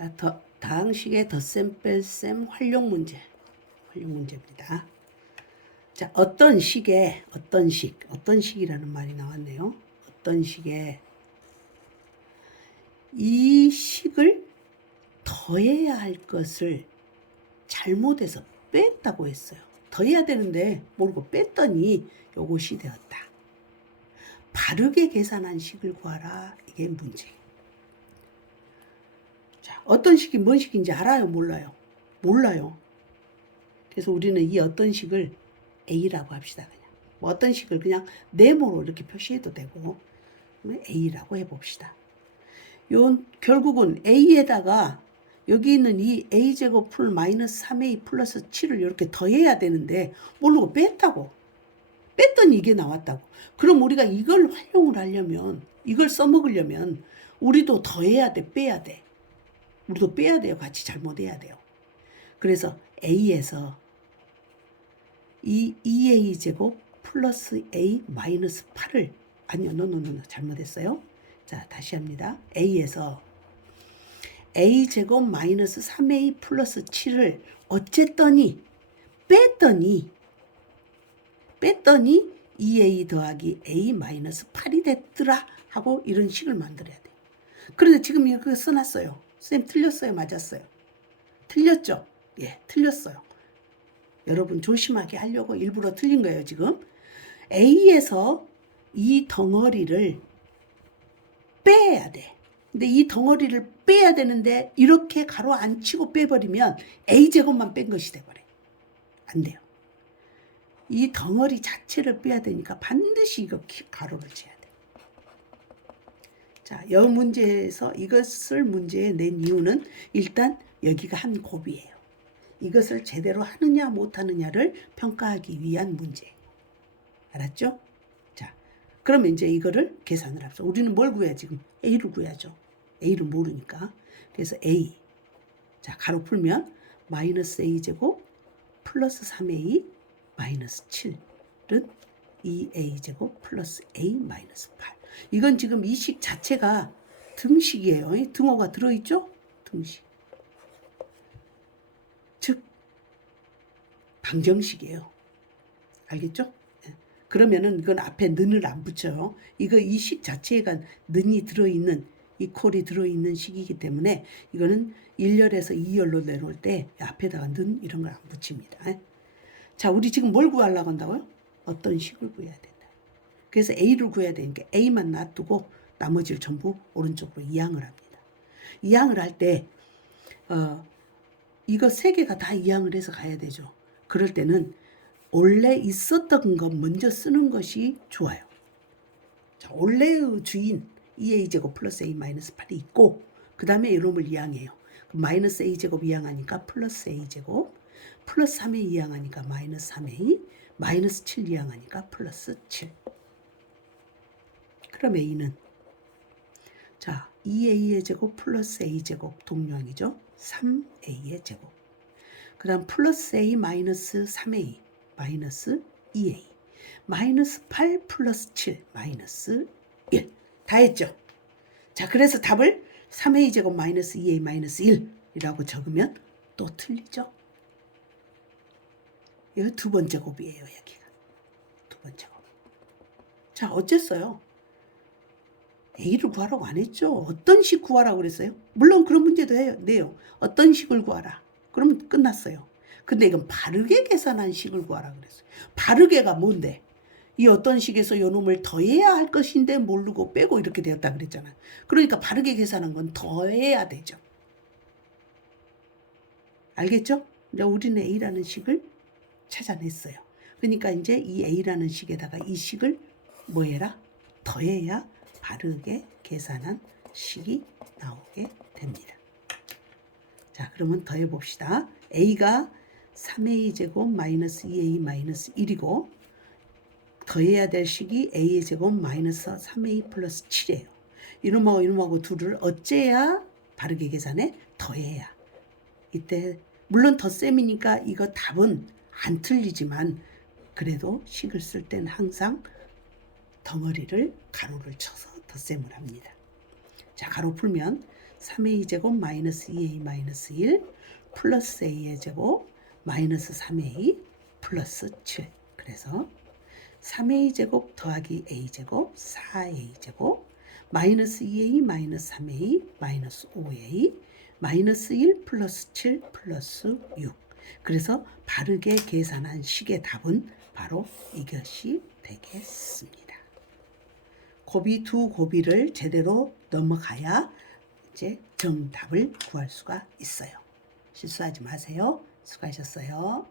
자, 더, 다항식의 덧셈 뺄셈 활용 문제. 활용 문제입니다. 자, 어떤 식에 어떤 식, 어떤 식이라는 말이 나왔네요. 어떤 식에 이 식을 더해야 할 것을 잘못해서 뺐다고 했어요. 더해야 되는데 모르고 뺐더니 요것이 되었다. 바르게 계산한 식을 구하라. 이게 문제예요. 자, 어떤 식이 뭔 식인지 알아요? 몰라요? 몰라요. 그래서 우리는 이 어떤 식을 A라고 합시다. 그냥. 뭐 어떤 식을 그냥 네모로 이렇게 표시해도 되고 A라고 해봅시다. 요 결국은 A에다가 여기 있는 이 A제곱 풀 마이너스 3A 플러스 7을 이렇게 더해야 되는데 모르고 뺐다고. 뺐더니 이게 나왔다고. 그럼 우리가 이걸 활용을 하려면 이걸 써먹으려면 우리도 더해야 돼, 빼야 돼. 우리도 빼야 돼요. 같이 잘못해야 돼요. 그래서 A에서 이 2A 제곱 플러스 A 마이너스 8을 아니요, 노노노노 잘못했어요. 자, 다시 합니다. A에서 A 제곱 마이너스 3A 플러스 7을 어쨌더니 뺐더니 뺐더니 2A 더하기 A 마이너스 8이 됐더라 하고 이런 식을 만들어야 돼. 그런데 지금 이거 써놨어요. 쌤 틀렸어요? 맞았어요? 틀렸죠? 예, 틀렸어요. 여러분 조심하게 하려고 일부러 틀린 거예요, 지금. A에서 이 덩어리를 빼야 돼. 근데 이 덩어리를 빼야 되는데 이렇게 가로 안 치고 빼버리면 A제곱만 뺀 것이 돼버려. 안 돼요. 이 덩어리 자체를 빼야 되니까 반드시 이거 키- 가로를 쳐야 돼. 자, 이 문제에서 이것을 문제에 낸 이유는 일단 여기가 한 곱이에요. 이것을 제대로 하느냐 못하느냐를 평가하기 위한 문제. 알았죠? 자, 그러면 이제 이거를 계산을 합시다. 우리는 뭘 구해야 지금? A를 구해야죠. A를 모르니까. 그래서 A. 자, 가로 풀면 마이너스 A 제곱 플러스 3A 마이너스 7은 2A 제곱 플러스 A 마이너스 8. 이건 지금 이 식 자체가 등식이에요. 이 등호가 들어있죠? 등식. 즉 방정식이에요. 알겠죠? 예. 그러면은 이건 앞에 는을 안 붙여요. 이거 이 식 자체가 는이 들어있는 이 콜이 들어있는 식이기 때문에 이거는 1열에서 2열로 내려올 때 앞에다가 는 이런 걸 안 붙입니다. 예. 자, 우리 지금 뭘 구하려고 한다고요? 어떤 식을 구해야 된다. 그래서 A를 구해야 되니까 A만 놔두고 나머지를 전부 오른쪽으로 이항을 합니다. 이항을 할 때, 어, 이거 세 개가 다 이항을 해서 가야 되죠. 그럴 때는 원래 있었던 것 먼저 쓰는 것이 좋아요. 자, 원래의 주인 2a제곱 플러스 a 마이너스 8이 있고 그 다음에 이놈을 이항해요. 마이너스 a제곱 이항하니까 플러스 a제곱 플러스 3a 이항하니까 마이너스 3a 마이너스 7 이항하니까 플러스 7 그럼 a는 자 2a의 제곱 플러스 a 제곱 동량이죠. 3a의 제곱 그 다음 플러스 a 마이너스 3a 마이너스 2a 마이너스 8 플러스 7 마이너스 1 다 했죠. 자 그래서 답을 3a 제곱 마이너스 2a 마이너스 1이라고 적으면 또 틀리죠. 이거 두 번째 곱이에요 여기가 두 번째 곱. 자 어쨌어요. A를 구하라고 안 했죠. 어떤 식 구하라고 그랬어요? 물론 그런 문제도 해요. 내요. 어떤 식을 구하라. 그러면 끝났어요. 근데 이건 바르게 계산한 식을 구하라 그랬어요. 바르게가 뭔데? 이 어떤 식에서 요 놈을 더해야 할 것인데 모르고 빼고 이렇게 되었다 그랬잖아요. 그러니까 바르게 계산한 건 더해야 되죠. 알겠죠? 이제 우리는 A라는 식을 찾아냈어요. 그러니까 이제 이 A라는 식에다가 이 식을 뭐 해라? 더해야 바르게 계산한 식이 나오게 됩니다. 자, 그러면 더해 봅시다. A가 3A 제곱 마이너스 2A 마이너스 1이고 더해야 될 식이 A의 제곱 마이너스 3A 플러스 7이에요. 이놈하고 이놈하고 둘을 어째야 바르게 계산해? 더해야. 이때 물론 덧셈이니까 이거 답은 안 틀리지만 그래도 식을 쓸 때는 항상 덩어리를 가로를 쳐서 덧셈을 합니다. 자, 가로 풀면 3a 제곱 마이너스 2a 마이너스 1 플러스 a의 제곱 마이너스 3a 플러스 7 그래서 3a 제곱 더하기 a 제곱 4a 제곱 마이너스 2a 마이너스 3a 마이너스 5a 마이너스 1 플러스 7 플러스 6 그래서 바르게 계산한 식의 답은 바로 이것이 되겠습니다. 고비 두 고비를 제대로 넘어가야 이제 정답을 구할 수가 있어요. 실수하지 마세요. 수고하셨어요.